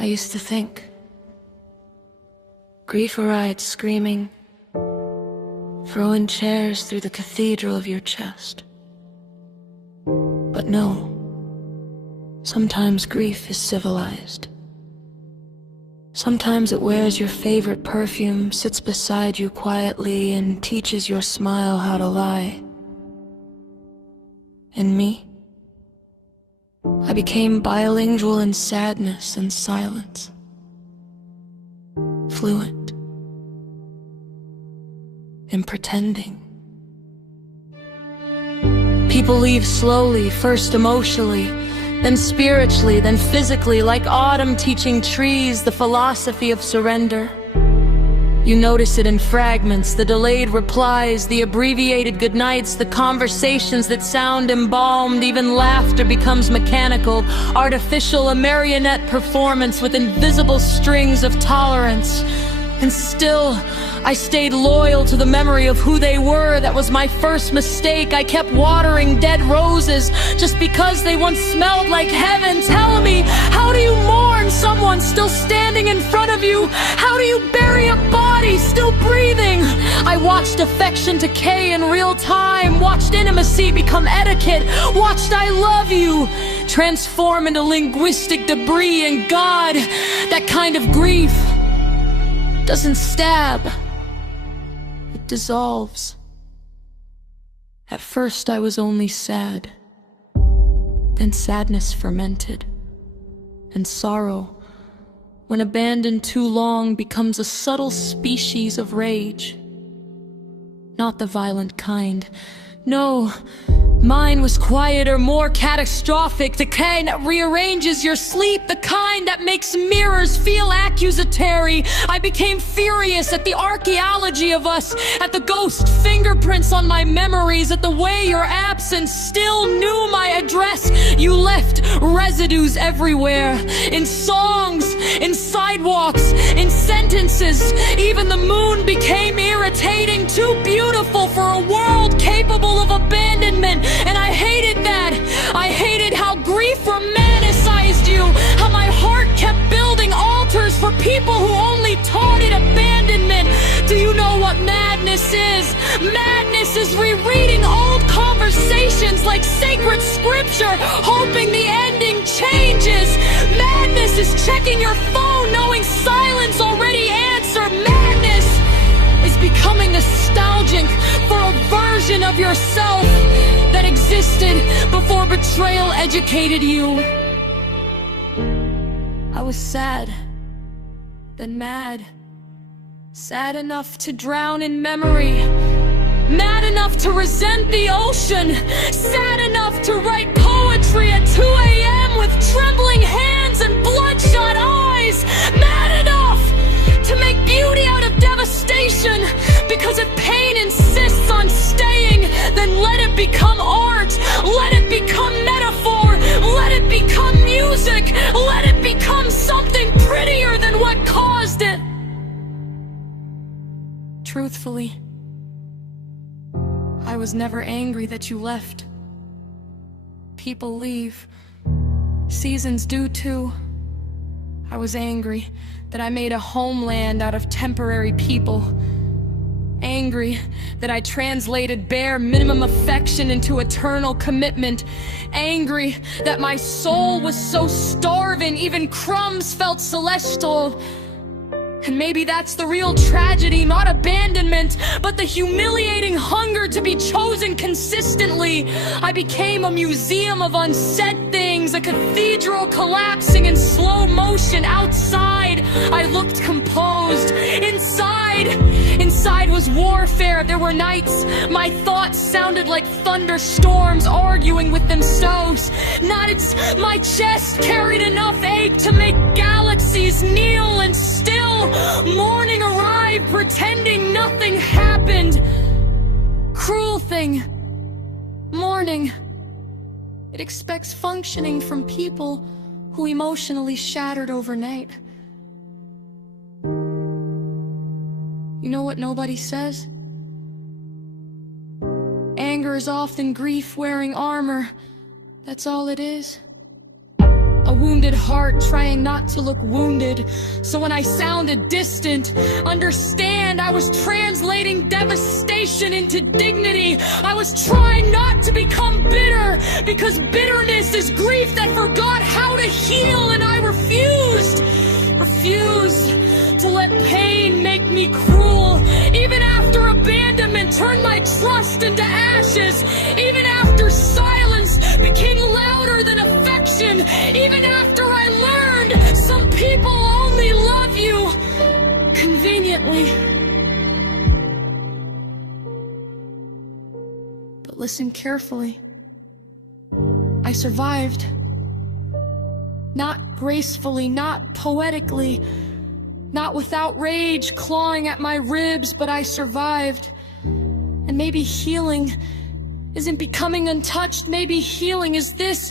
I used to think. Grief arrived screaming, throwing chairs through the cathedral of your chest. But no, sometimes grief is civilized. Sometimes it wears your favorite perfume, sits beside you quietly, and teaches your smile how to lie. And me? I became bilingual in sadness and silence. Fluent in pretending. People leave slowly, first emotionally, then spiritually, then physically, like autumn teaching trees the philosophy of surrender. You notice it in fragments, the delayed replies, the abbreviated goodnights, the conversations that sound embalmed. Even laughter becomes mechanical, artificial, a marionette performance with invisible strings of tolerance. And still, I stayed loyal to the memory of who they were. That was my first mistake. I kept watering dead roses just because they once smelled like heaven. Tell me, how do you mourn someone still standing in front of you? How do you bury a body still breathing? I watched affection decay in real time, watched intimacy become etiquette, watched I love you transform into linguistic debris. And God, that kind of grief doesn't stab, it dissolves. At first I was only sad, then sadness fermented, and sorrow, when abandoned too long, becomes a subtle species of rage. Not the violent kind, no. Mine was quieter, more catastrophic, the kind that rearranges your sleep, the kind that makes mirrors feel accusatory. I became furious at the archaeology of us, at the ghost fingerprints on my memories, at the way your absence still knew my address. You left residues everywhere, in songs, in sidewalks, in sentences. Even the moon became irritating, too beautiful for a world capable of abandonment. And I hated that. I hated how grief romanticized you, how my heart kept building altars for people who only taught it abandonment. Do you know what madness is? Madness is rereading old conversations like sacred scripture, hoping the ending changes. Madness is checking your phone knowing silence already answered. Madness is becoming nostalgic for a version of yourself that existed before betrayal educated you. I was sad, then mad. Sad enough to drown in memory, mad enough to resent the ocean, sad enough to write poetry at 2 a.m. with trembling hands and bloodshot eyes, mad enough to make beauty out of devastation. Because if pain insists on staying, then let it become art, let it become metaphor, let it become music, let it become something prettier than what caused it. Truthfully, I was never angry that you left. People leave. Seasons do too. I was angry that I made a homeland out of temporary people. Angry that I translated bare minimum affection into eternal commitment. Angry that my soul was so starving even crumbs felt celestial. And maybe that's the real tragedy, not abandonment, but the humiliating hunger to be chosen consistently. I became a museum of unsaid things, a cathedral collapsing in slow motion. Outside, I looked composed. Inside was warfare. There were nights my thoughts sounded like thunderstorms arguing with themselves. Nights my chest carried enough ache to make galaxies kneel, and still morning arrived pretending nothing happened. Cruel thing, morning. It expects functioning from people who emotionally shattered overnight. You know what nobody says? Anger is often grief wearing armor. That's all it is. A wounded heart trying not to look wounded. So when I sounded distant, understand I was translating devastation into dignity. I was trying not to become bitter, because bitterness is grief that forgot how to heal, and I refused to let pain make me cruel. Even after abandonment turned my trust into ashes, even after silence became louder than affection, even after I learned some people only love you conveniently. But listen carefully. I survived. Not gracefully, not poetically, not without rage clawing at my ribs, but I survived. And maybe healing isn't becoming untouched. Maybe healing is this: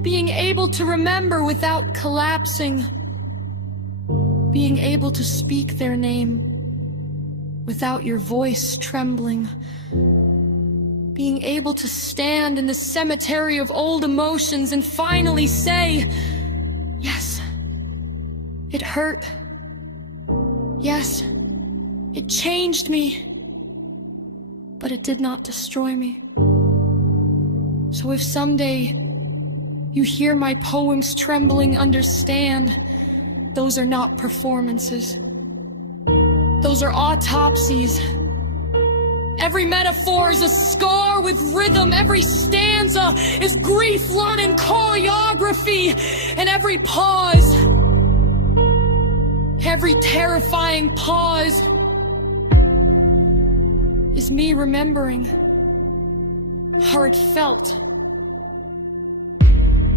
being able to remember without collapsing, being able to speak their name without your voice trembling, being able to stand in the cemetery of old emotions and finally say, yes, it hurt. Yes, it changed me, but it did not destroy me. So if someday you hear my poems trembling, understand, those are not performances. Those are autopsies. Every metaphor is a scar with rhythm. Every stanza is grief run in choreography. And every pause, every terrifying pause, is me remembering how it felt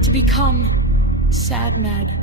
to become SadMad.